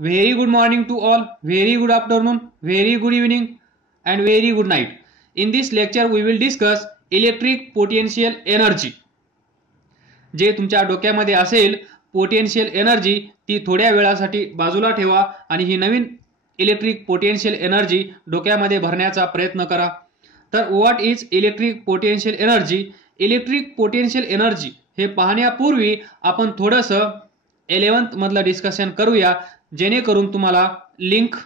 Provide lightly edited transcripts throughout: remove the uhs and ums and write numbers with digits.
Very good morning to all, very good afternoon, very good evening and very good night. In this lecture we will discuss electric potential energy. जे तुमच्या डोक्यामध्ये असेल potential energy ती थोड्या वेळासाठी बाजूला ठेवा आणि ही नवीन इलेक्ट्रिक पोटेन्शियल एनर्जी डोक्यामध्ये भरण्याचा प्रयत्न करा. तर what is electric potential energy? Electric potential energy हे पाहण्यापूर्वी आपण थोडंसं 11th मधलं डिस्कशन करूया, जेणेकरून तुम्हाला लिंक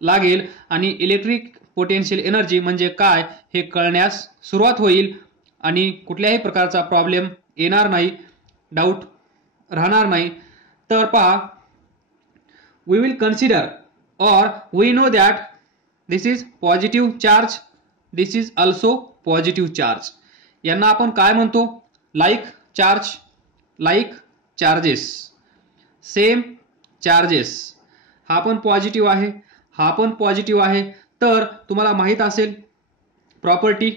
लागेल आणि इलेक्ट्रिक पोटेन्शियल एनर्जी म्हणजे काय हे कळण्यास सुरुवात होईल आणि कुठल्याही प्रकारचा प्रॉब्लेम येणार नाही, डाऊट राहणार नाही. तर पहा, we will consider or we know that this is positive charge, this is also positive charge. यांना आपण काय म्हणतो? Like charge, like charges, same charges. हा पण पॉझिटिव्ह आहे, हा पण पॉझिटिव्ह आहे. तर तुम्हाला माहित असेल प्रॉपर्टी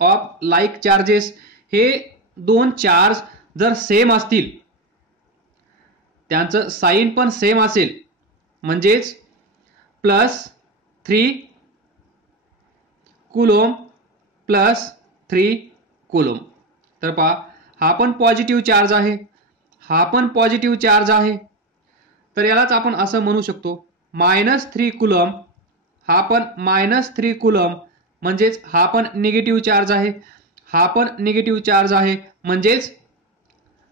ऑफ लाईक चार्जेस, हे दोन चार्ज जर सेम असतील, त्यांचं साइन पण सेम असेल, म्हणजेच +3 कुलोम +3 कुलोम. तर पहा, हा पण पॉझिटिव्ह चार्ज आहे, हा पण पॉझिटिव्ह चार्ज आहे. तर यालाच आपण असं म्हणू शकतो -3 कुलोम, हा पण -3 कुलोम, म्हणजेच हा पण निगेटिव्ह चार्ज आहे, हा पण निगेटिव्ह चार्ज आहे, म्हणजेच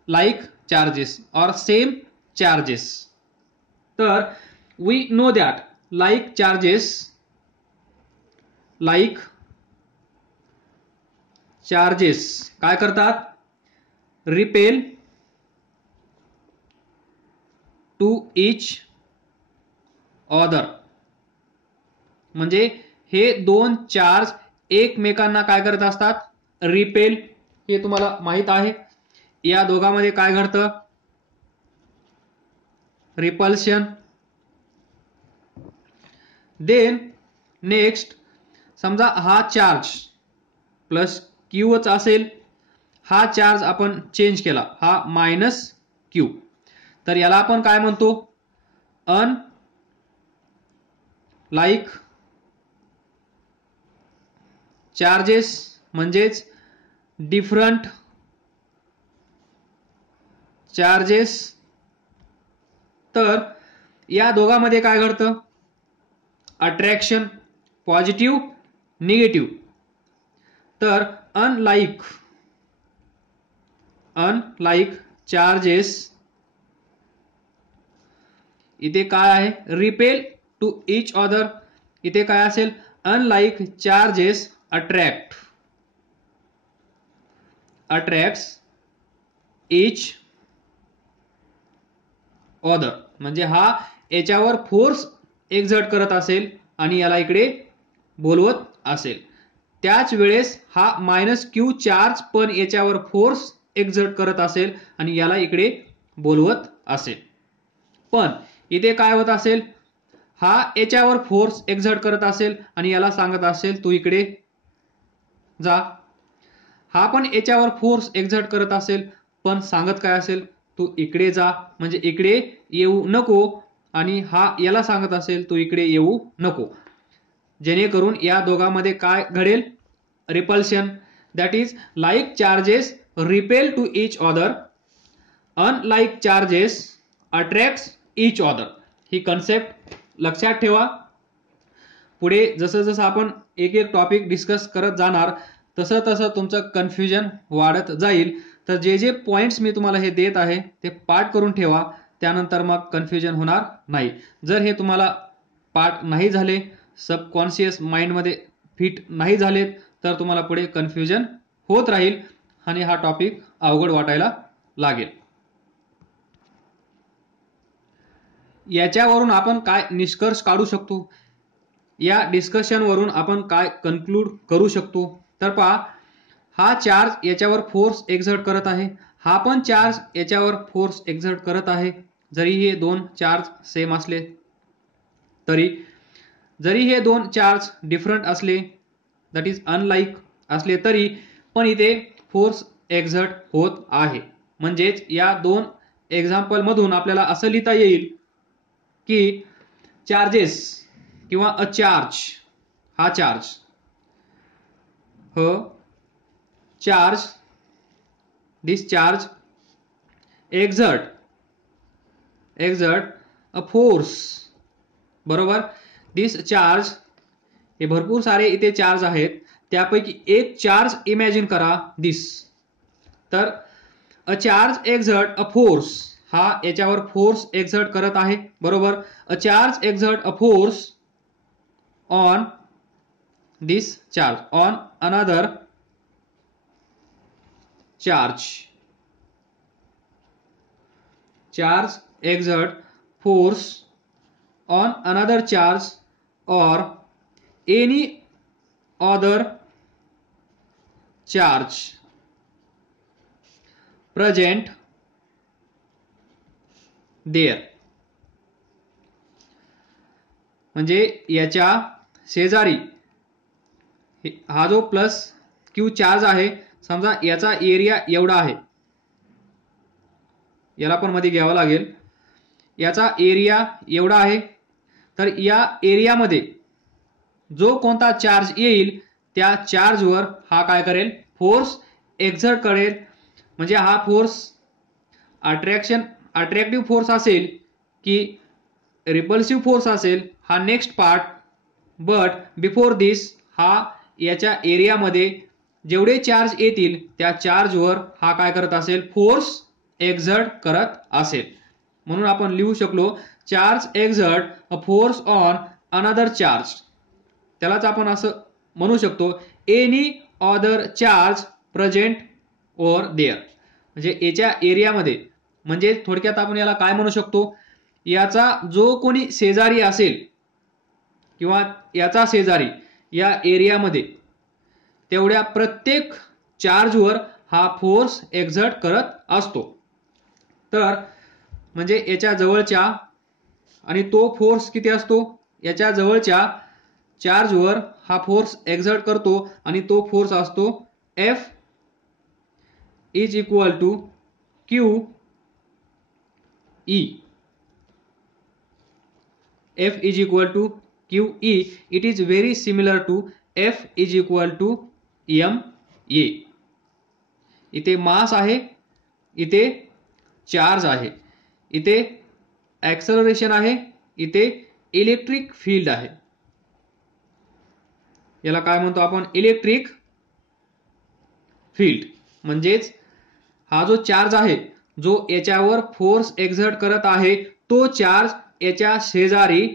लाईक चार्जेस और सेम चार्जेस. तर we know that like charges, like charges काय करतात? Repel to each other. म्हणजे हे दोन चार्ज एकमेकांना काय करत असतात? रिपेल. हे तुम्हाला माहित आहे. या दोघांमध्ये काय घडतं? रिपल्शन. देन नेक्स्ट, समजा हा चार्ज +Qच असेल, हा चार्ज आपण चेंज केला, हा -Q. तर याला आपण काय म्हणतो? अनलाईक चार्जेस, म्हणजेच डिफरंट चार्जेस. तर या दोघांमध्ये काय घडतं? Attraction, positive negative. तर अनलाईक चार्जेस इथे काय आहे? Repel to each other. इथे काय असेल? Unlike charges attracts each other. म्हणजे हा याच्यावर फोर्स एक्झर्ट करत असेल आणि याला इकडे बोलवत असेल. त्याच वेळेस हा -Q चार्ज पण याच्यावर फोर्स एक्झर्ट करत असेल आणि याला इकडे बोलवत असेल. पण इथे काय होत असेल? हा याच्यावर फोर्स एक्झर्ट करत असेल आणि याला सांगत असेल तू इकडे जा. हा पण याच्यावर फोर्स एक्झर्ट करत असेल, पण सांगत काय असेल? तू इकडे जा, म्हणजे इकडे येऊ नको. आणि हा याला सांगत असेल तू इकडे येऊ नको. जेणेकरून या दोघांमध्ये काय घडेल? Repulsion. That is like charges repel to each other, unlike charges attracts each other. ही कन्सेप्ट लक्षात ठेवा. पुढे जसं जसं आपण एक एक टॉपिक डिस्कस करत जाणार, तसं तसं तुमचं कन्फ्युजन वाढत जाईल. तर जे जे पॉइंट्स मी तुम्हाला हे देत आहे ते पाठ करून ठेवा, त्यानंतर मग कन्फ्युजन होणार नाही. जर हे तुम्हाला पाठ नाही झाले, सबकॉन्शियस माइंडमध्ये फिट नाही झालेत, तर तुम्हाला पुढे कन्फ्युजन होत राहील आणि हा टॉपिक अवघड वाटायला लागेल. याच्यावरून आपण काय निष्कर्ष काढू शकतो? या डिस्कशनवरून आपण काय कन्क्लूड करू शकतो? तर पहा, हा चार्ज याच्यावर फोर्स एक्झर्ट करत आहे, हा पण चार्ज याच्यावर फोर्स एक्झर्ट करत आहे. जरी हे दोन चार्ज सेम असले तरी, जरी हे दोन चार्ज डिफरंट असले, दॅट इज अनलाईक असले तरी, पण इथे फोर्स एक्झर्ट होत आहे. म्हणजेच या दोन एक्झाम्पल मधून आपल्याला असं लिहिता येईल की चार्जेस किंवा अ चार्ज, हा charge, charge, this charge exert a force, बरोबर. दिस चार्ज, हे भरपूर सारे इथे चार्ज आहेत, त्यापैकी एक चार्ज इमॅजिन करा, दिस. तर a charge exert a force, हा याच्यावर फोर्स एक्झर्ट करत आहे, बरोबर. A charge exert a force on this charge, on another charge. Charge exert force on another charge or any other charge present there. म्हणजे याच्या शेजारी हा जो प्लस क्यू चार्ज आहे, समजा याचा एरिया एवढा आहे, याला पण मध्ये घ्यावा लागेल, याचा एरिया एवढा आहे. तर या एरियामध्ये जो कोणता चार्ज येईल त्या चार्जवर हा काय करेल, फोर्स एक्झर्ट करेल. म्हणजे हा फोर्स अट्रॅक्टिव्ह फोर्स असेल की रिपल्सिव्ह फोर्स असेल, हा नेक्स्ट पार्ट. बट बिफोर दिस, हा याच्या एरियामध्ये जेवढे चार्ज येतील त्या चार्जवर हा काय करत असेल, फोर्स एक्झर्ट करत असेल. म्हणून आपण लिहू शकलो charge exert a force on another charge. त्यालाच आपण असं म्हणू शकतो any other charge present over there. म्हणजे याच्या एरियामध्ये, म्हणजे थोडक्यात आपण याला काय म्हणू शकतो, याचा जो कोणी शेजारी असेल किंवा याचा शेजारी या एरियामध्ये तेवढ्या प्रत्येक चार्जवर हा फोर्स एक्झर्ट करत असतो. तर म्हणजे याच्या जवळच्या, आणि तो फोर्स किती असतो, याच्या जवळच्या चार्जवर हा फोर्स एक्झर्ट करतो, आणि तो फोर्स असतो F is equal to Q E. F is equal to QE. It is very similar to F is equal to ma. इथे मास आहे, इथे चार्ज आहे, इथे ऍक्सलरेशन आहे, इथे इलेक्ट्रिक फील्ड आहे. याला काय म्हणतो आपण, इलेक्ट्रिक फील्ड. म्हणजेच हा जो चार्ज आहे, जो याच्यावर फोर्स एक्झर्ट करत आहे, तो चार्ज याच्या शेजारी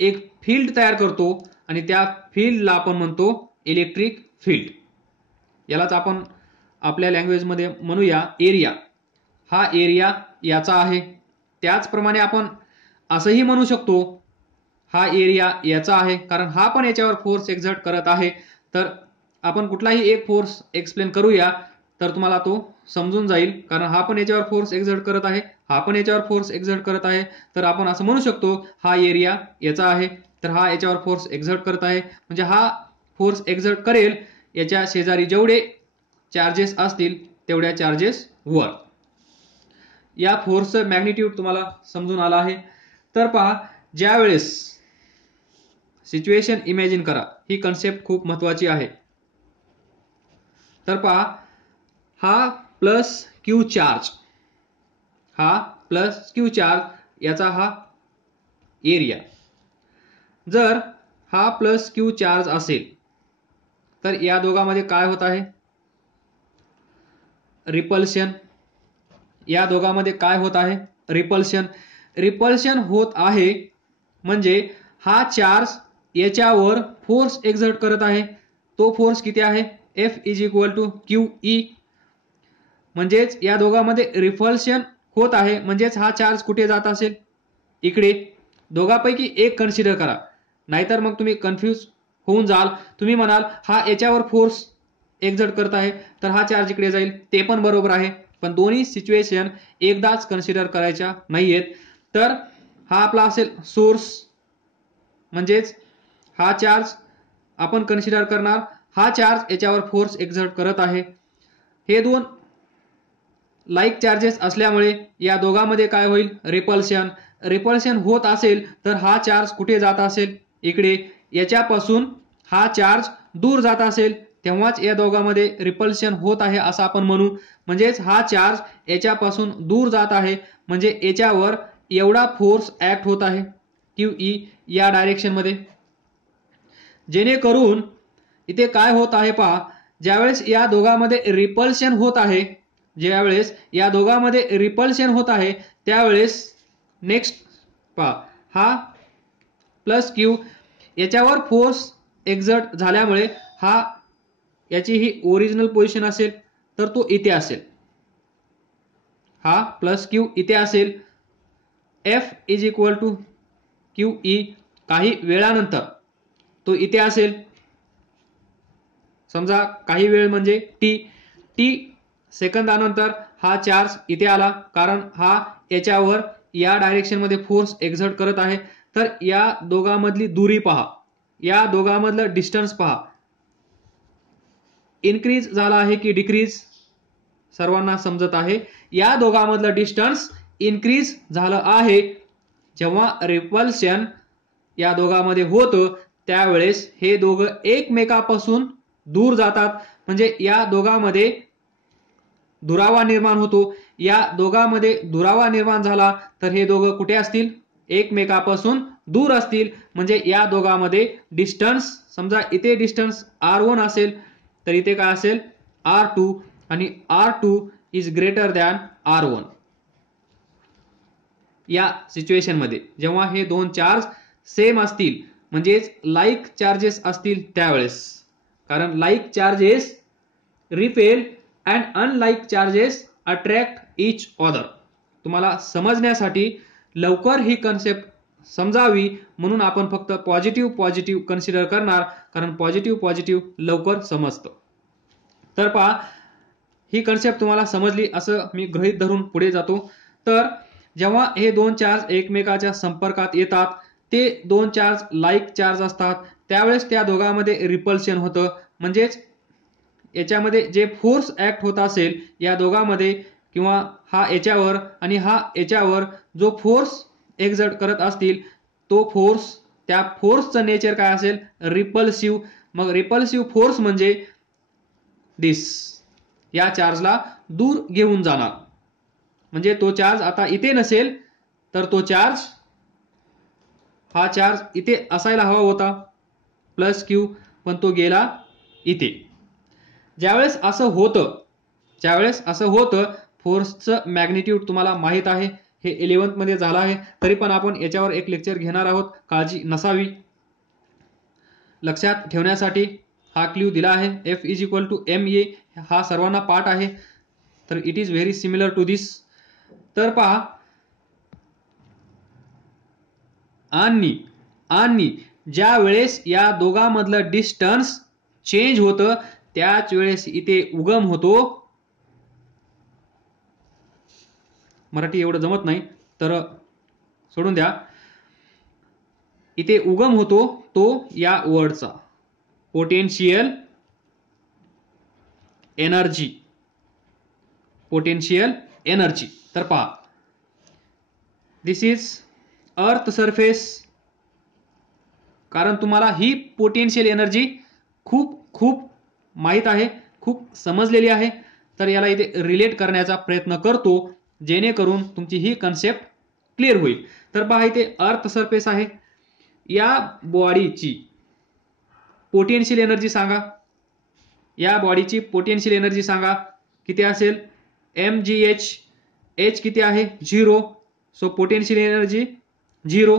एक फील्ड तयार करतो, आणि त्या फील्डला आपण म्हणतो इलेक्ट्रिक फील्ड. यालाच आपण आपल्या लँग्वेजमध्ये म्हणूया एरिया. हा एरिया याचा आहे. त्याचप्रमाणे आपण असंही म्हणू शकतो हा एरिया याचा आहे, कारण हा पण याच्यावर फोर्स एक्झर्ट करत आहे. तर आपण कुठलाही एक फोर्स एक्सप्लेन करूया तर तुम्हाला तो समजून जाईल, कारण हा पण याच्यावर फोर्स एक्झर्ट करत आहे, हा पण याच्यावर फोर्स एक्झर्ट करत आहे. तर आपण असं म्हणू शकतो हा एरिया याचा आहे, तर हा याच्यावर फोर्स एक्झर्ट करत आहे, म्हणजे हा फोर्स एक्झर्ट करेल याच्या शेजारी जेवढे चार्जेस असतील तेवढ्या चार्जेस वर. या फोर्सचं मॅग्निट्यूड तुम्हाला समजून आला आहे. तर पहा, ज्या वेळेस सिच्युएशन इमॅजिन करा, ही कन्सेप्ट खूप महत्वाची आहे. तर पहा, हा प्लस क्यू चार्ज, हा प्लस क्यू चार्ज, याचा हा एरिया. जर हा प्लस क्यू चार्ज असेल तर या दोघांमध्ये काय होत आहे, रिपल्शन. या दोघांमध्ये काय होत आहे, रिपल्शन. रिपल्शन होत आहे, म्हणजे हा चार्ज याच्यावर फोर्स एक्झर्ट करत आहे. तो फोर्स किती आहे, F is equal to QE. म्हणजेच या दोघांमध्ये रिपल्शन होत आहे, म्हणजेच हा चार्ज कुठे जात असेल, इकडे. दोघांपैकी एक कन्सिडर करा, नाहीतर मग तुम्ही कन्फ्यूज होऊन जाल. तुम्ही म्हणाल हा याच्यावर फोर्स एक्झर्ट करत आहे तर हा चार्ज इकडे जाईल, ते पण बरोबर आहे, पण दोन्ही सिच्युएशन एकदाच कन्सिडर करायच्या नाहीयेत. तर हा आपला असेल सोर्स, म्हणजेच हा चार्ज आपण कन्सिडर करणार, हा चार्ज याच्यावर फोर्स एक्झर्ट करत आहे. हे दोन लाईक चार्जेस असल्यामुळे या दोघांमध्ये काय होईल, रिपल्शन. रिपल्शन होत असेल तर हा चार्ज कुठे जात असेल, इकडे. याच्यापासून हा चार्ज दूर जात असेल तेव्हाच या दोघांमध्ये रिपल्शन होत आहे असं आपण म्हणू. म्हणजेच हा चार्ज याच्यापासून दूर जात आहे म्हणजे याच्यावर एवढा फोर्स ऍक्ट होत आहे QE या डायरेक्शन मध्ये. जेणेकरून इथे काय होत आहे पहा, ज्यावेळेस या दोघांमध्ये रिपल्शन होत आहे, ज्यावेळेस या दोघांमध्ये रिपल्शन होत आहे त्यावेळेस नेक्स्ट पहा, हा प्लस Q याच्यावर फोर्स एक्झर्ट झाल्यामुळे हा याची ही ओरिजिनल पोझिशन असेल तर तो इथे असेल, हा प्लस Q इथे असेल. F is equal to QE काही वेळानंतर तो इथे असेल. समजा काही वेळ म्हणजे t सेकंदानंतर हा चार्ज इथे आला कारण हा याच्यावर या डायरेक्शन मध्ये फोर्स एक्झर्ट करत आहे. तर या दोघांमधली दूरी पहा, या दोघांमधलं डिस्टन्स पहा, इन्क्रीज झाला आहे की डिक्रीज, सर्वांना समजत आहे. या दोघांमधलं डिस्टन्स इन्क्रीज झालं आहे. जेव्हा रिपल्शन या दोघांमध्ये होतं त्यावेळेस हे दोघं एकमेकापासून दूर जातात म्हणजे या दोघांमध्ये दुरावा निर्माण होतो. या दोघांमध्ये दुरावा निर्माण झाला तर हे दोघं कुठे असतील, एकमेकापासून दूर असतील. म्हणजे या दोघांमध्ये डिस्टन्स, समजा इथे डिस्टन्स R1 असेल तर इथे काय असेल R2 आणि R2 is greater than R1. या सिच्युएशन मध्ये जेव्हा हे दोन चार्ज सेम असतील म्हणजेच लाईक चार्जेस असतील त्यावेळेस, कारण like charges repel and unlike charges attract each other. तुम्हाला समजण्यासाठी लवकर ही कन्सेप्ट समजावी म्हणून आपण फक्त पॉझिटिव्ह कन्सिडर करणार, कारण पॉझिटिव्ह लवकर समजतं. तर पहा, ही कन्सेप्ट तुम्हाला समजली असं मी गृहीत धरून पुढे जातो. तर जेव्हा हे दोन चार्ज एकमेकाच्या संपर्कात येतात, ते दोन चार्ज लाईक चार्ज असतात, त्यावेळेस त्या दोघांमध्ये रिपल्शन होतं. म्हणजेच याच्यामध्ये जे फोर्स ऍक्ट होत असेल या दोघांमध्ये, किंवा हा याच्यावर आणि हा याच्यावर जो फोर्स एक्झर्ट करत असतील तो फोर्स, त्या फोर्सचं नेचर काय असेल, रिपल्सिव्ह. मग रिपल्सिव्ह फोर्स म्हणजे दिस, या चार्जला दूर घेऊन जाणार. म्हणजे तो चार्ज आता इथे नसेल तर तो चार्ज, हा चार्ज इथे असायला हवा होता प्लस Q, पण तो गेला इथे. ज्यावेळेस असं होतं फोर्सचं मॅग्निट्यूड तुम्हाला माहित आहे, हे 11th मध्ये झालं आहे. तरी पण आपण याच्यावर एक लेक्चर घेणार आहोत, काळजी नसावी. लक्षात ठेवण्यासाठी हा क्ल्यू दिला आहे. F is equal to MA, हा सर्वांना पाठ आहे. तर it is very similar to this. तर पहा, आणि ज्या वेळेस या दोघांमधलं डिस्टन्स चेंज होतं त्याच वेळेस इथे उगम होतो. मराठी एवढं जमत नाही तर सोडून द्या. इथे उगम होतो तो या वर्डचा पोटेन्शियल एनर्जी. तर पहा, दिस इज अर्थ सरफेस. कारण तुम्हाला ही पोटेन्शियल एनर्जी खूप माहित आहे, खूप समजलेली आहे. तर याला इथे रिलेट करण्याचा प्रयत्न करतो जेणेकरून तुमची ही कन्सेप्ट क्लिअर होईल. तर पहा, इथे अर्थ सरफेस आहे. या बॉडीची पोटेन्शियल एनर्जी सांगा, या बॉडीची पोटेन्शियल एनर्जी सांगा किती असेल, mgh. h किती आहे, 0. So potential energy 0.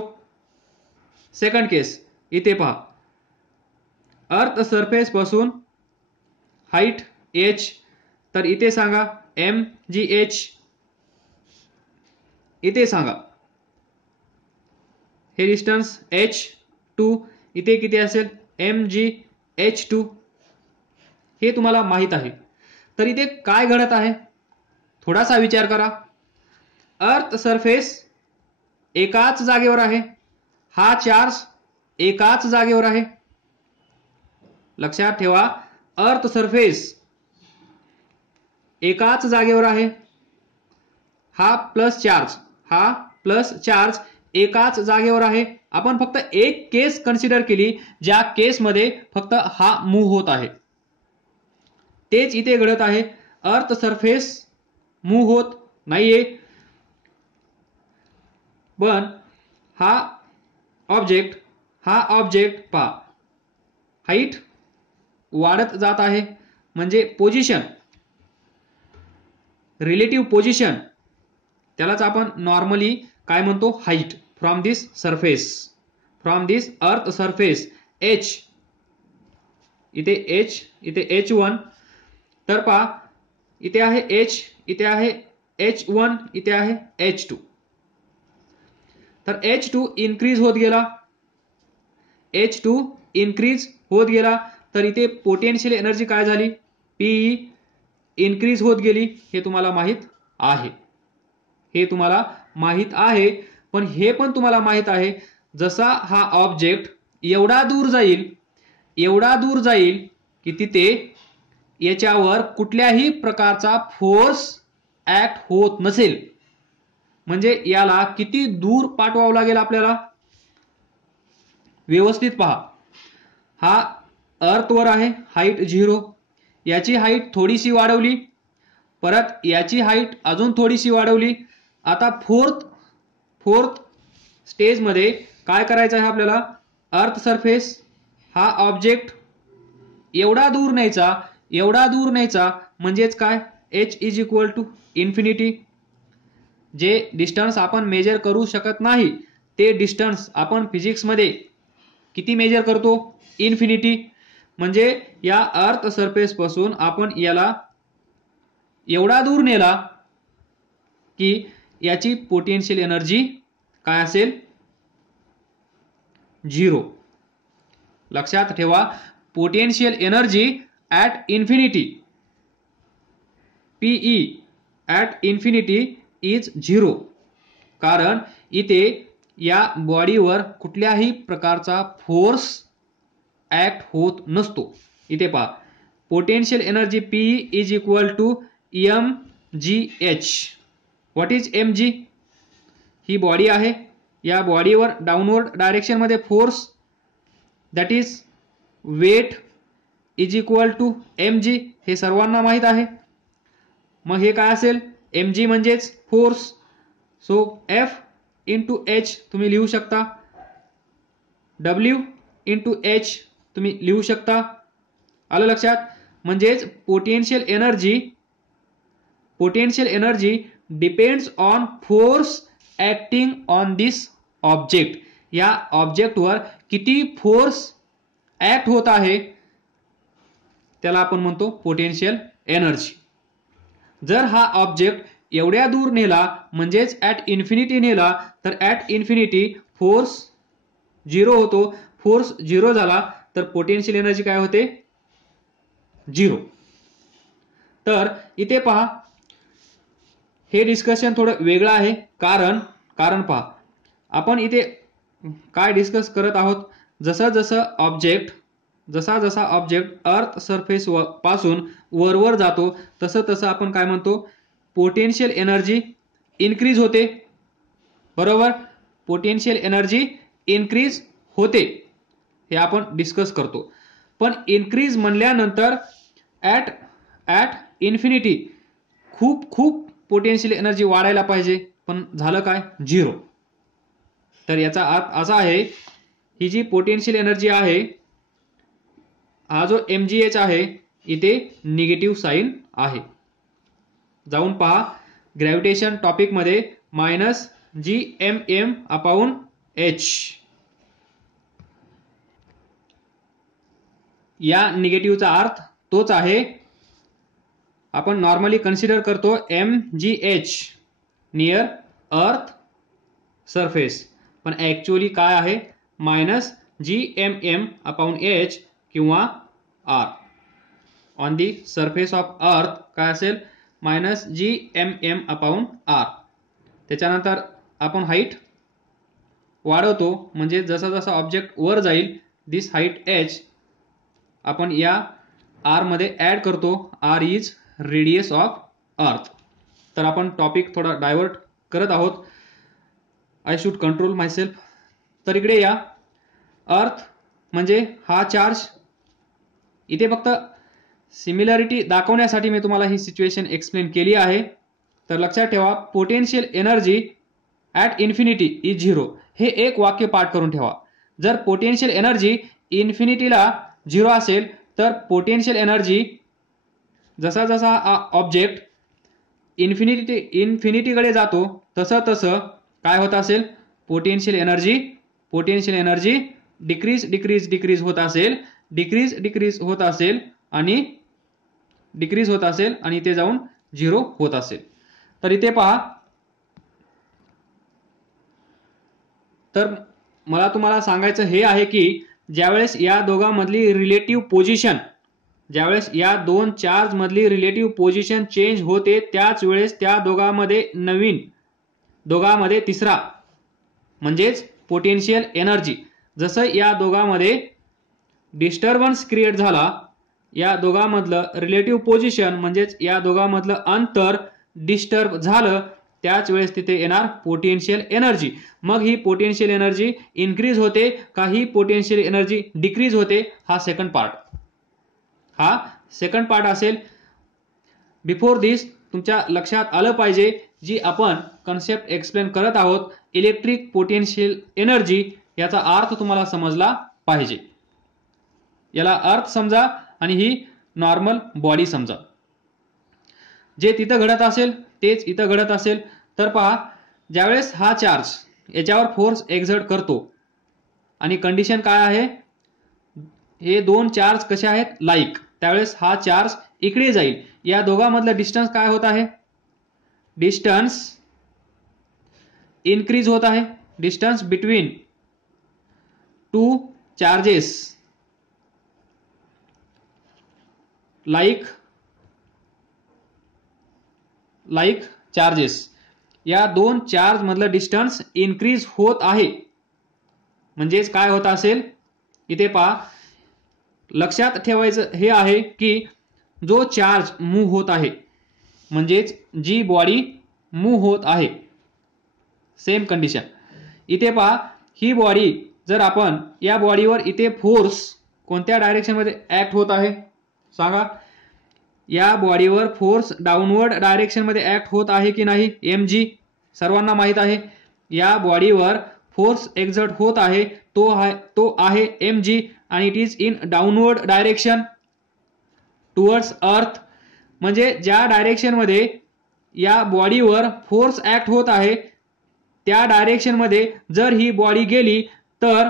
सेकंड केस, इथे पहा, अर्थ सरफेस पासून हाईट h, तर इथे सांगा mgh. इथे सांगा हे डिस्टन्स h2, इथे किती असेल mgh2. हे तुम्हाला माहित आहे. तर इथे काय घडत आहे थोडासा विचार करा. अर्थ सरफेस एकाच जागेवर आहे, हा चार्ज एकाच जागेवर आहे. लक्षात ठेवा, अर्थ सरफेस एकाच जागेवर आहे. हा प्लस चार्ज एकाच जागेवर आहे. आपण फक्त एक केस कन्सिडर केली ज्या केसमध्ये फक्त हा मूव्ह होत आहे. तेच इथे घडत आहे. अर्थ सरफेस मूव्ह होत नाहीये, पण हा ऑब्जेक्ट पहा हाईट वाढत जात आहे. म्हणजे पोझिशन, रिलेटिव्ह पोझिशन, त्यालाच आपण नॉर्मली काय म्हणतो, height from this surface, from this earth surface. h इथे h, इथे h1, तर पहा इथे आहे h, इथे आहे h1, इथे आहे h2. तर h2 इन्क्रीज होत गेला, h2 इन्क्रीज होत गेला, तर इथे पोटेन्शियल एनर्जी काय झाली, Pe इन्क्रीज होत गेली. हे तुम्हाला माहित आहे, हे तुम्हाला माहित आहे. पण हे पण तुम्हाला माहित आहे, जसा हा ऑब्जेक्ट एवढा दूर जाईल की तिथे याच्यावर कुठल्याही प्रकारचा फोर्स ऍक्ट होत नसेल. म्हणजे याला किती दूर पाठवावं लागेल आपल्याला, व्यवस्थित पहा. हा अर्थवर आहे, हाईट 0, याची हाईट थोडीशी वाढवली, परत याची हाईट अजून थोडीशी वाढवली. आता फोर्थ स्टेज मध्ये काय करायचं आहे आपल्याला, अर्थ सरफेस हा ऑब्जेक्ट एवढा दूर न्यायचा, म्हणजेच काय, h is equal to infinity. जे डिस्टन्स आपण मेजर करू शकत नाही ते डिस्टन्स आपण फिजिक्स मध्ये किती मेजर करतो, इन्फिनिटी. म्हणजे या अर्थ सरफेस पासून आपण याला एवढा दूर नेला की याची पोटेन्शियल एनर्जी काय असेल, 0. लक्षात ठेवा, potential energy at infinity, Pe at infinity is 0. कारण इथे या बॉडीवर कुठल्याही प्रकारचा फोर्स ऍक्ट होत नसतो. इथे पहा, potential energy Pe is equal to mgh. What is mg? ही बॉडी आहे, या बॉडीवर डाऊनवर्ड डायरेक्शन मध्ये force, that is weight is equal to mg. हे सर्वांना माहित आहे. मग हे काय असेल, mg म्हणजेच force. So F into h तुम्ही लिहू शकता, W इंटू h तुम्ही लिहू शकता. आलं लक्षात? म्हणजेच potential energy depends on force acting on this object. या ऑब्जेक्टवर किती फोर्स ऍक्ट होत आहे त्याला आपण म्हणतो पोटेन्शियल एनर्जी. जर हा ऑब्जेक्ट एवढ्या दूर नेला, म्हणजेच ऍट इन्फिनिटी नेला, तर ऍट इन्फिनिटी फोर्स 0 होतो. फोर्स 0 झाला तर पोटेन्शियल एनर्जी काय होते, 0. तर इथे पहा, हे डिस्कशन थोडं वेगळं आहे. कारण पहा, आपण इथे काय डिस्कस करत आहोत, जसा जसा ऑब्जेक्ट अर्थ सरफेस पासून वरवर जातो, तसं आपण काय म्हणतो, पोटेन्शियल एनर्जी इन्क्रीज होते. बरोबर, पोटेन्शियल एनर्जी इन्क्रीज होते, हे आपण डिस्कस करतो. पण इन्क्रीज म्हणल्यानंतर ऍट इन्फिनिटी खूप पोटेन्शियल एनर्जी वाढायला पाहिजे, पण झालं काय, 0. तर याचा अर्थ असा आहे, ही जी पोटेन्शियल एनर्जी आहे, हा जो mgh आहे, इथे निगेटिव्ह साइन आहे. जाऊन पहा ग्रॅव्हिटेशन टॉपिक मध्ये -gmm/h. या निगेटिव्हचा अर्थ तोच आहे, आपण नॉर्मली कन्सिडर करतो mgh नियर अर्थ सरफेस, पण ऍक्च्युअली काय आहे, -gmm/h किंवा r on the surface of earth काय असेल, -gmm/r. त्याच्यानंतर आपण हाईट वाढवतो, म्हणजे जसा जसा ऑब्जेक्ट वर जाईल, दिस हाईट h आपण या r मध्ये ऍड करतो. r is radius of earth. तर आपण टॉपिक थोडा डायव्हर्ट करत आहोत. I should control my self. तर इकडे या, अर्थ म्हणजे हा चार्ज. इथे फक्त सिमिलॅरिटी दाखवण्यासाठी मी तुम्हाला ही सिच्युएशन एक्सप्लेन केली आहे. तर लक्षात ठेवा, potential energy at infinity is zero. हे एक वाक्य पाठ करून ठेवा. जर पोटेन्शियल एनर्जी इन्फिनिटीला झिरो असेल तर पोटेन्शियल एनर्जी जसा जसा ऑब्जेक्ट इन्फिनिटीकडे जातो तसं तसं काय होत असेल, पोटेन्शियल एनर्जी डिक्रीज होत असेल, डिक्रीज होत असेल आणि इथे जाऊन झिरो होत असेल. तर इथे पहा, तर मला तुम्हाला सांगायचं हे आहे की ज्यावेळेस या दोघांमधली रिलेटिव्ह पोझिशन, ज्यावेळेस या दोन चार्ज मधली रिलेटिव्ह पोझिशन चेंज होते त्याच वेळेस त्या दोघांमध्ये तिसरा म्हणजेच पोटेन्शियल एनर्जी, जसं या दोघांमध्ये डिस्टर्बन्स क्रिएट झाला, या दोघांमधलं रिलेटिव्ह पोझिशन म्हणजेच या दोघांमधलं अंतर डिस्टर्ब झालं, त्याच वेळेस तिथे येणार पोटेन्शियल एनर्जी. मग ही पोटेन्शियल एनर्जी इन्क्रीज होते का ही पोटेन्शियल एनर्जी डिक्रीज होते, हा सेकंड पार्ट असेल. बिफोर दिस तुमच्या लक्षात आलं पाहिजे, जी आपण कन्सेप्ट एक्सप्लेन करत आहोत इलेक्ट्रिक पोटेन्शियल एनर्जी, याचा अर्थ तुम्हाला समजला पाहिजे. याला अर्थ समजा आणि ही नॉर्मल बॉडी समजा. जे तिथं घडत असेल तेच इथं घडत असेल. तर पहा, ज्यावेळेस हा चार्ज याच्यावर फोर्स एक्झर्ट करतो आणि कंडिशन काय आहे, हे दोन चार्ज कसे आहेत, लाईक, त्यावेळेस हा चार्ज इकडे जाईल. या दोघांमधलं डिस्टन्स काय होत आहे, डिस्टन्स इन्क्रीज होत आहे. Distance between two charges like charges, या दोन चार्ज मधलं डिस्टन्स इन्क्रीज होत आहे. म्हणजेच काय होत असेल, इथे पहा, लक्षात ठेवायचं हे आहे की जो चार्ज मूव्ह होत आहे म्हणजेच जी बॉडी मूव्ह होत आहे, सेम कंडिशन. इथे पहा, ही बॉडी जर आपण या बॉडीवर इथे फोर्स कोणत्या डायरेक्शन मध्ये ऍक्ट होत आहे सांगा, या बॉडीवर फोर्स डाऊनवर्ड डायरेक्शन मध्ये ऍक्ट होत आहे की नाही, mg सर्वांना माहित आहे. या बॉडीवर फोर्स एक्झर्ट होत आहे, तो आहे mg आणि it is in downward direction towards अर्थ. म्हणजे ज्या डायरेक्शन मध्ये या बॉडीवर फोर्स ऍक्ट होत आहे त्या डायरेक्शन मध्ये जर ही बॉडी गेली तर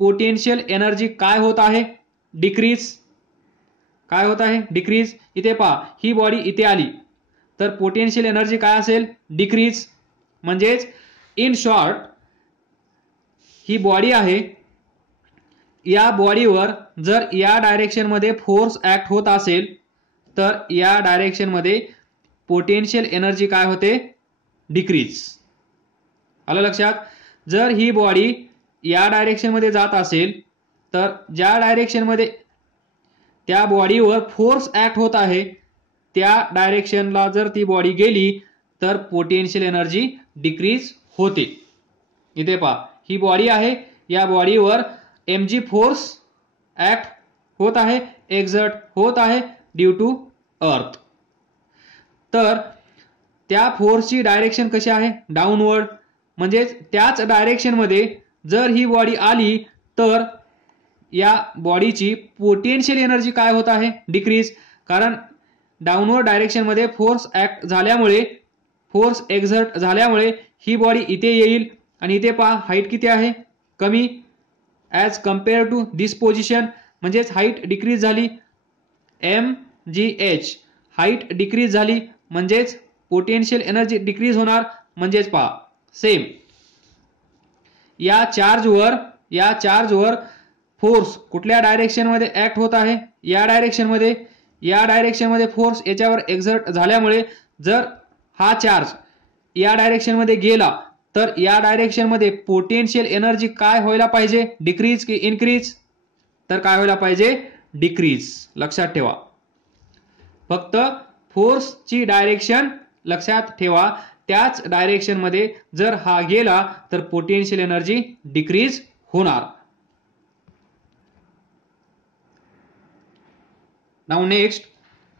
पोटेन्शियल एनर्जी काय होत आहे, डिक्रीज. काय होत आहे, डिक्रीज. इथे पहा, ही बॉडी इथे आली तर पोटेन्शियल एनर्जी काय असेल, डिक्रीज. म्हणजेच इन शॉर्ट, ही बॉडी आहे, या बॉडीवर जर या डायरेक्शन मध्ये फोर्स ऍक्ट होत असेल तर या डायरेक्शन मध्ये पोटेन्शियल एनर्जी काय होते, डिक्रीज. आलं लक्षात. जर ही बॉडी या डायरेक्शन मध्ये जात असेल तर ज्या डायरेक्शन मध्ये त्या बॉडीवर फोर्स ऍक्ट होत आहे त्या डायरेक्शनला जर ती बॉडी गेली तर पोटेन्शियल एनर्जी डिक्रीज होते. इथे पहा, ही बॉडी आहे, या बॉडीवर mg फोर्स ऍक्ट होत आहे, एक्झर्ट होत आहे ड्यू टू अर्थ. तर त्या फोर्सची डायरेक्शन कशी आहे, डाऊनवर्ड. म्हणजे त्याच डायरेक्शन मध्ये जर ही बॉडी आली तर या बॉडीची पोटेन्शियल एनर्जी काय होत आहे, डिक्रीज. कारण डाऊनवर्ड डायरेक्शन मध्ये फोर्स ऍक्ट झाल्यामुळे, फोर्स एक्झर्ट झाल्यामुळे ही बॉडी इथे येईल आणि इथे पहा हाईट किती आहे, कमी, as compare to this position. म्हणजेच हाईट डिक्रीज झाली, mgh हाईट डिक्रीज झाली म्हणजेच पोटेन्शियल एनर्जी डिक्रीज होणार. म्हणजेच पहा सेम या चार्जवर फोर्स कुठल्या डायरेक्शन मध्ये ऍक्ट होत आहे, या डायरेक्शन मध्ये फोर्स याच्यावर एक्झर्ट झाल्यामुळे जर हा चार्ज या डायरेक्शन मध्ये गेला तर या डायरेक्शन मध्ये पोटेन्शियल एनर्जी काय व्हायला पाहिजे, डिक्रीज की इन्क्रीज. तर काय व्हायला पाहिजे, डिक्रीज. लक्षात ठेवा, फक्त फोर्सची डायरेक्शन लक्षात ठेवा. त्याच डायरेक्शन मध्ये जर हा गेला तर पोटेन्शियल एनर्जी डिक्रीज होणार. नाउ नेक्स्ट,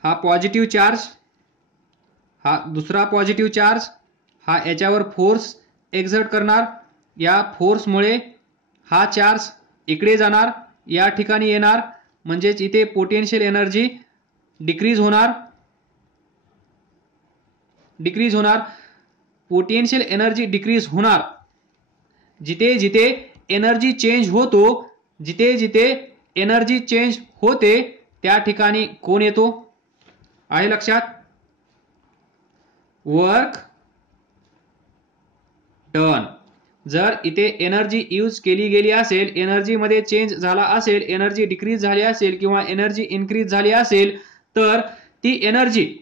हा पॉझिटिव्ह चार्ज, हा दुसरा पॉझिटिव्ह चार्ज, हा याच्यावर फोर्स एक्झर्ट करणार. या फोर्समुळे हा चार्ज इकडे जाणार, या ठिकाणी येणार, म्हणजेच इथे पोटेन्शियल एनर्जी डिक्रीज होणार. पोटेन्शियल एनर्जी डिक्रीज होणार. जिथे जिथे एनर्जी चेंज होतो, जिथे जिथे एनर्जी चेंज होते त्या ठिकाणी कोण येतो? आहे लक्षात? Work done. जर इथे एनर्जी यूज केली गेली असेल, एनर्जी मध्ये चेंज झाला असेल, एनर्जी डिक्रीज झाली असेल किंवा एनर्जी इन्क्रीज झाली असेल, तर ती एनर्जी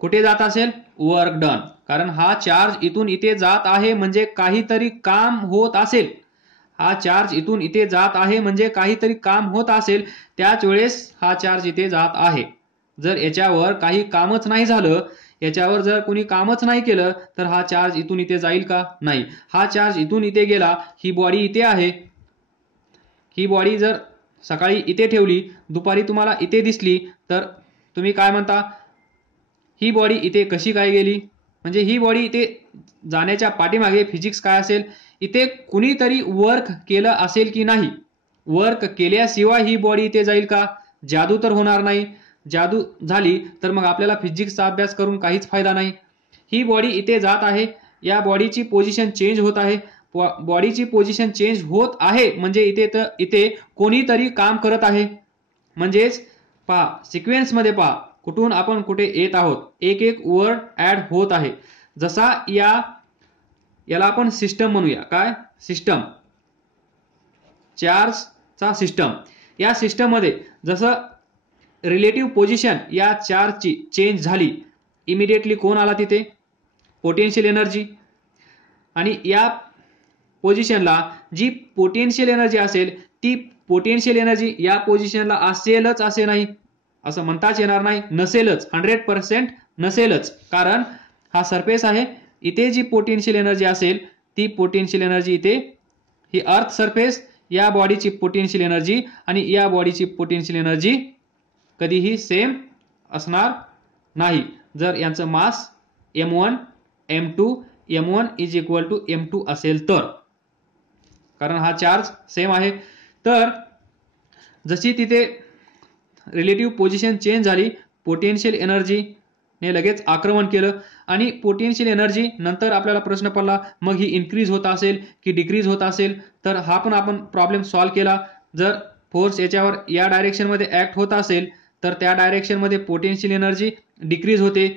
कुठे जात असेल? Work done. कारण हा चार्ज इथून इथे जात आहे म्हणजे काहीतरी काम होत असेल. हा चार्ज इथून इथे जात आहे म्हणजे काहीतरी काम होत असेल, त्याच वेळेस हा चार्ज इथे जात आहे. जर याच्यावर काही कामच नाही झालं, याच्यावर जर कोणी कामच नाही केलं, तर हा चार्ज इथून इथे जाईल का? नाही. हा चार्ज इथून इथे गेला, ही बॉडी इथे आहे, ही बॉडी जर सकाळी इथे ठेवली, दुपारी तुम्हाला इथे दिसली, तर तुम्ही काय म्हणता? ही बॉडी इथे कशी काय गेली? म्हणजे ही बॉडी इथे जाण्याच्या पाठीमागे फिजिक्स काय असेल? इथे कुणीतरी वर्क केलं असेल की नाही? वर्क केल्याशिवाय ही बॉडी इथे जाईल का? जादू तर होणार नाही. जादू झाली तर मग आपल्याला फिजिक्सचा अभ्यास करून काहीच फायदा नाही. ही बॉडी इथे जात आहे, या बॉडीची पोझिशन चेंज होत आहे. बॉडीची पोझिशन चेंज होत आहे म्हणजे इथे कोणीतरी काम करत आहे. म्हणजेच पहा, सिक्वेन्स मध्ये पहा, कुठून आपण कुठे येत आहोत, एक एक वर्ड ऍड होत आहे. जसा याला आपण सिस्टम म्हणूया. काय सिस्टम? चार्जचा सिस्टम. या सिस्टम मध्ये जसं रिलेटिव्ह पोझिशन या चार्जची चेंज झाली, इमिडिएटली कोण आला तिथे? Potential energy. आणि या पोझिशनला जी पोटेन्शियल एनर्जी असेल, ती पोटेन्शियल एनर्जी या पोझिशनला असेलच असे नाही, असं म्हणताच येणार नाही. नसेलच, 100% नसेलच. कारण हा सरफेस आहे, इथे जी पोटेन्शियल एनर्जी असेल ती पोटेन्शियल एनर्जी इथे, ही अर्थ सरफेस, या बॉडीची पोटेन्शियल एनर्जी आणि या बॉडीची पोटेन्शियल एनर्जी कधीही सेम असणार नाही. जर यांचं मास m1 m2 m1 is equal to m2 असेल तर, कारण हा चार्ज सेम आहे. तर जशी तिथे रिलेटिव्ह पोझिशन चेंज झाली, पोटेन्शियल एनर्जीने लगेच आक्रमण केलं आणि पोटेन्शियल एनर्जी नंतर आपल्याला प्रश्न पडला, मग ही इन्क्रीज होत असेल की डिक्रीज होत असेल? तर हा पण आपण प्रॉब्लेम सॉल्व्ह केला. जर फोर्स याच्यावर या डायरेक्शन मध्ये ऍक्ट होत असेल तर त्या डायरेक्शन मध्ये पोटेन्शियल एनर्जी डिक्रीज होते,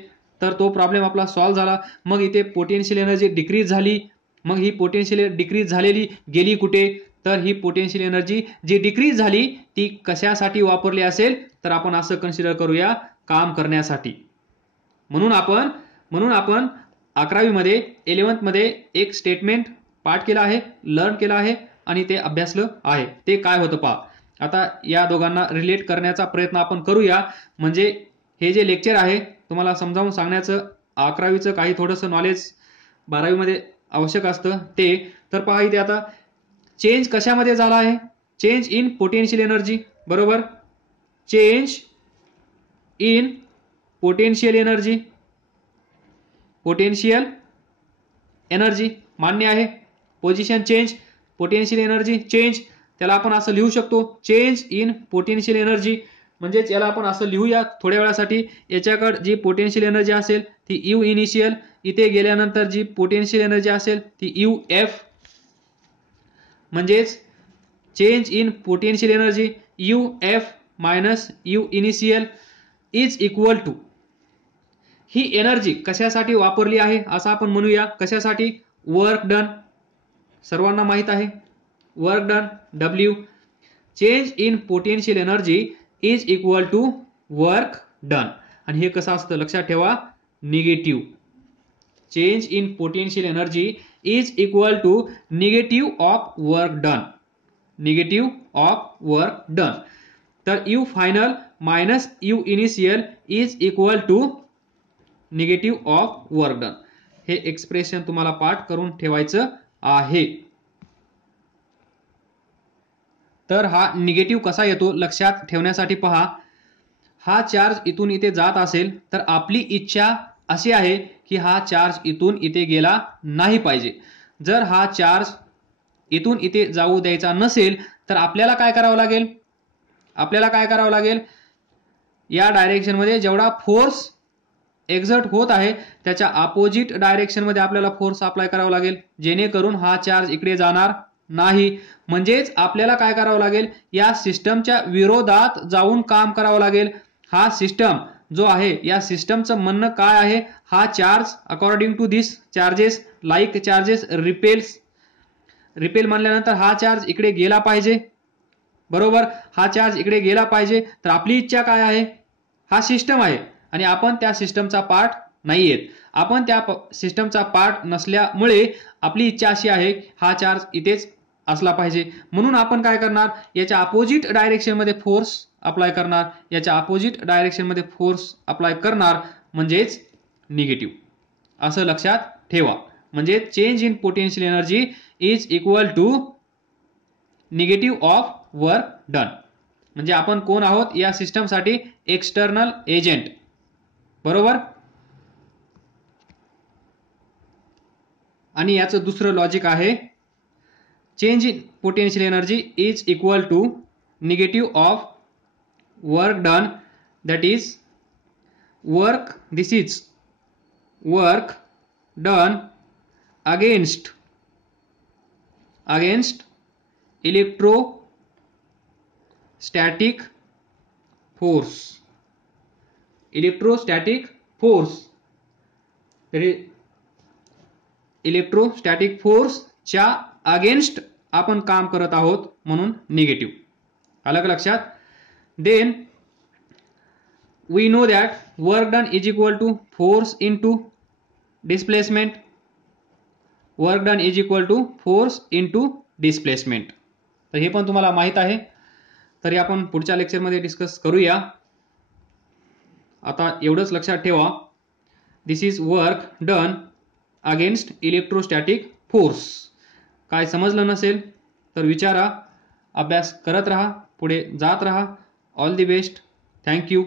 तर तो प्रॉब्लेम आपला सॉल्व्ह झाला. मग इथे पोटेन्शियल एनर्जी डिक्रीज झाली, मग ही पोटेन्शियल डिक्रीज झालेली गेली कुठे? तर ही पोटेन्शियल एनर्जी जी डिक्रीज झाली ती कशासाठी वापरली असेल? तर आपण असं कन्सिडर करूया, काम करण्यासाठी. म्हणून आपण 11वी मध्ये 11th मध्ये एक स्टेटमेंट पाठ केला आहे, लर्न केला आहे आणि ते अभ्यासलं आहे. ते काय होतं पहा. आता या दोघांना रिलेट करण्याचा प्रयत्न आपण करूया. म्हणजे हे जे लेक्चर आहे तुम्हाला समजावून सांगण्याचं, 11वीचं काही थोडंसं नॉलेज 12वी मध्ये आवश्यक असतं ते. तर पहा, इथे आता चेंज कशामध्ये झाला आहे? Change in potential energy. बरोबर? Change in potential energy. Potential energy मान्य आहे. Position change, potential energy change, त्याला आपण असं लिहू शकतो, चेंज इन पोटेन्शियल एनर्जी. म्हणजेच याला आपण असं लिहूया थोड्या वेळासाठी. याच्याकडे जी पोटेन्शियल एनर्जी असेल ती यू इनिशियल, इथे गेल्यानंतर जी पोटेन्शियल एनर्जी असेल ती यू एफ. म्हणजेच change in potential energy U F minus U initial is equal to, ही एनर्जी कशासाठी वापरली आहे असं आपण म्हणूया. कशासाठी? Work done. सर्वांना माहित आहे work done, W. Change in potential energy is equal to work done. आणि हे कसं असतं लक्षात ठेवा, negative. Change in potential energy is equal to negative of work done. Negative of work done. तर U final minus U initial is equal to negative of work done. हे expression तुम्हाला पाठ करून ठेवायचं आहे. तर हा निगेटिव्ह कसा येतो लक्षात ठेवण्यासाठी पहा, हा चार्ज इथून इथे जात असेल तर आपली इच्छा अशी आहे की हा चार्ज इथून इथे गेला नाही पाहिजे. जर हा चार्ज इथून इथे जाऊ द्यायचा नसेल तर आपल्याला काय करावं लागेल, आपल्याला काय करावं लागेल, या डायरेक्शन मध्ये जेवढा फोर्स एक्झर्ट होत आहे त्याच्या अपोजिट डायरेक्शन मध्ये आपल्याला फोर्स अप्लाय करावा लागेल, जेणेकरून हा चार्ज इकडे जाणार नाही. म्हणजेच आपल्याला काय करावं लागेल, या सिस्टमच्या विरोधात जाऊन काम करावं लागेल. हा सिस्टम जो आहे या सिस्टमचं म्हणणं काय आहे, हा charge according to this charges like charges repel म्हणल्यानंतर हा चार्ज इकडे गेला पाहिजे, बरोबर. हा चार्ज इकडे गेला पाहिजे. तर आपली इच्छा काय आहे, हा सिस्टम आहे आणि आपण त्या सिस्टमचा पार्ट नाहीयेत. आपण त्या सिस्टमचा पार्ट नसल्यामुळे आपली इच्छा अशी आहे हा चार्ज इथेच असला पाहिजे. म्हणून आपण काय करणार, याच्या अपोजिट डायरेक्शन मध्ये फोर्स अप्लाय करणार, याच्या अपोजिट डायरेक्शन मध्ये फोर्स अप्लाय करणार, म्हणजेच निगेटिव्ह. असं लक्षात ठेवा. म्हणजे change in potential energy is equal to negative of work done. म्हणजे आपण कोण आहोत या सिस्टमसाठी, एक्सटर्नल एजंट, बरोबर. आणि याचं दुसरं लॉजिक आहे, change in potential energy is equal to negative of work done, that is this is work done against electrostatic force. Electrostatic फोर्सच्या अगेन्स्ट आपण काम करत आहोत, म्हणून निगेटिव्ह. आलं का लक्षात. Then we know that work done is equal to force into displacement. Work done is equal to force into displacement. तर हे पण तुम्हाला माहित आहे. तरी आपण पुढच्या लेक्चरमध्ये डिस्कस करूया. आता एवढंच लक्षात ठेवा, this is work done against electrostatic force. काय समजलं नसेल तर विचारा, अभ्यास करत राहा, पुढे जात राहा. All the best. Thank you.